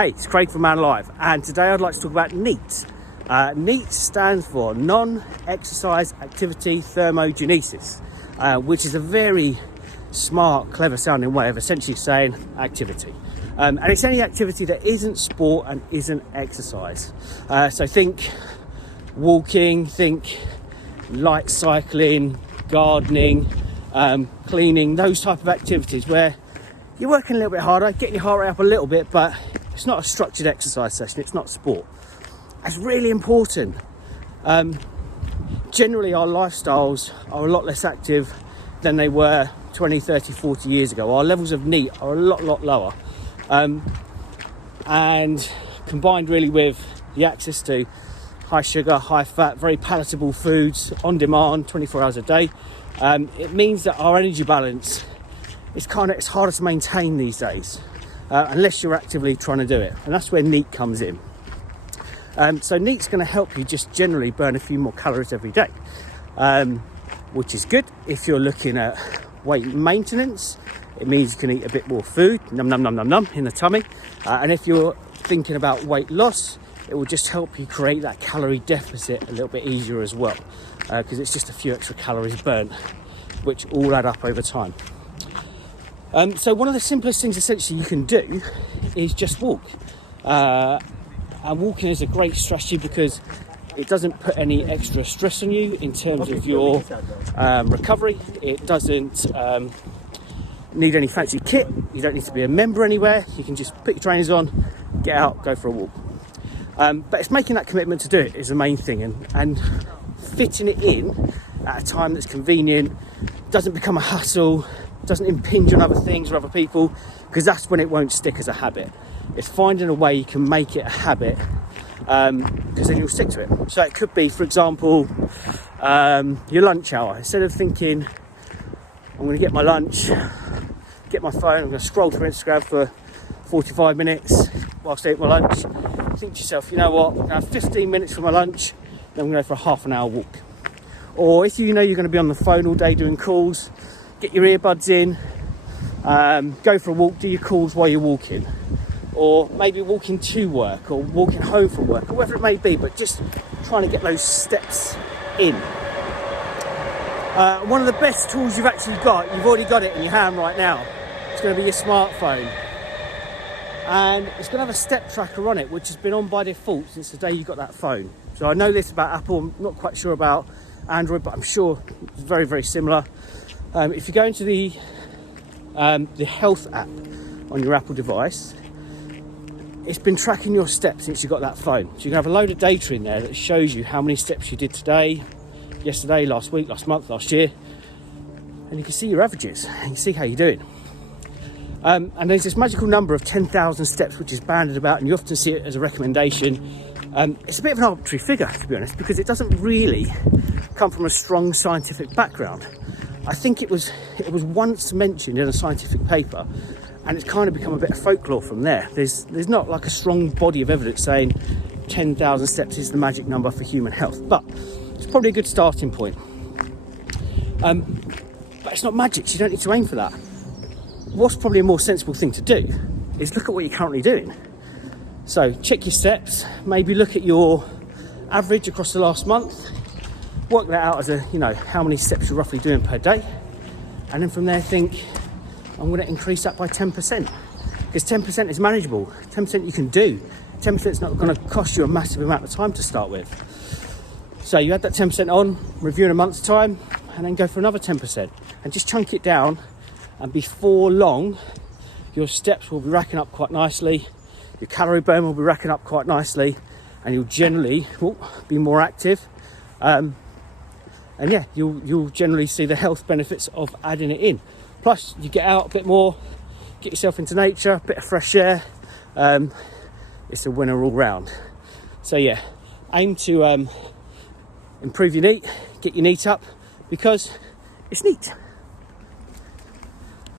Hey, it's Craig from ManAlive, and today I'd like to talk about NEAT. NEAT stands for Non-Exercise Activity Thermogenesis, which is a very smart, clever sounding way of essentially saying activity. And it's any activity that isn't sport and isn't exercise. So think walking, think light cycling, gardening, cleaning, those type of activities where you're working a little bit harder, getting your heart rate up a little bit, but it's not a structured exercise session, it's not sport. It's really important. Generally our lifestyles are a lot less active than they were 20, 30, 40 years ago. Our levels of NEAT are a lot lower. And combined really with the access to high sugar, high fat, very palatable foods on demand 24 hours a day, it means that our energy balance it's harder to maintain these days unless you're actively trying to do it, and that's where NEAT comes in. So NEAT's going to help you just generally burn a few more calories every day, which is good if you're looking at weight maintenance. It means you can eat a bit more food, in the tummy, and if you're thinking about weight loss, it will just help you create that calorie deficit a little bit easier as well, because it's just a few extra calories burnt, which all add up over time. So one of the simplest things essentially you can do is just walk. And walking is a great strategy because it doesn't put any extra stress on you in terms of your recovery. It doesn't need any fancy kit. You don't need to be a member anywhere. You can just put your trainers on, get out, go for a walk. But it's making that commitment to do it is the main thing, and fitting it in at a time that's convenient, doesn't become a hassle, doesn't impinge on other things or other people, because that's when it won't stick as a habit. It's finding a way you can make it a habit, because then you'll stick to it. So it could be, for example, your lunch hour. Instead of thinking, I'm going to get my lunch, get my phone, I'm going to scroll through Instagram for 45 minutes whilst I eat my lunch, think to yourself, you know what, I'm going to have 15 minutes for my lunch, then I'm going to go for a half an hour walk. Or if you know you're going to be on the phone all day doing calls, get your earbuds in, go for a walk, do your calls while you're walking. Or maybe walking to work or walking home from work, or whatever it may be, but just trying to get those steps in. One of the best tools you've already got it in your hand right now. It's going to be your smartphone. And it's going to have a step tracker on it, which has been on by default since the day you got that phone. So I know this about Apple, I'm not quite sure about Android, but I'm sure it's very, very similar. If you go into the health app on your Apple device, it's been tracking your steps since you got that phone. So you can have a load of data in there that shows you how many steps you did today, yesterday, last week, last month, last year, and you can see your averages and you see how you're doing. And there's this magical number of 10,000 steps which is banded about, and you often see it as a recommendation. It's a bit of an arbitrary figure, to be honest, because it doesn't really come from a strong scientific background. I think it was once mentioned in a scientific paper, and it's kind of become a bit of folklore from there. There's not like a strong body of evidence saying 10,000 steps is the magic number for human health, but it's probably a good starting point. But it's not magic, so you don't need to aim for that. What's probably a more sensible thing to do is look at what you're currently doing. So check your steps, maybe look at your average across the last month, work that out as how many steps you're roughly doing per day, and then from there think, I'm going to increase that by 10%, because 10% is manageable, 10% you can do, 10% is not going to cost you a massive amount of time to start with. So you add that 10% on, review in a month's time, and then go for another 10%, and just chunk it down, and before long, your steps will be racking up quite nicely, your calorie burn will be racking up quite nicely, and you'll generally be more active. And yeah, you'll generally see the health benefits of adding it in. Plus, you get out a bit more, get yourself into nature, a bit of fresh air. It's a winner all round. So yeah, aim to improve your NEAT, get your NEAT up, because it's neat.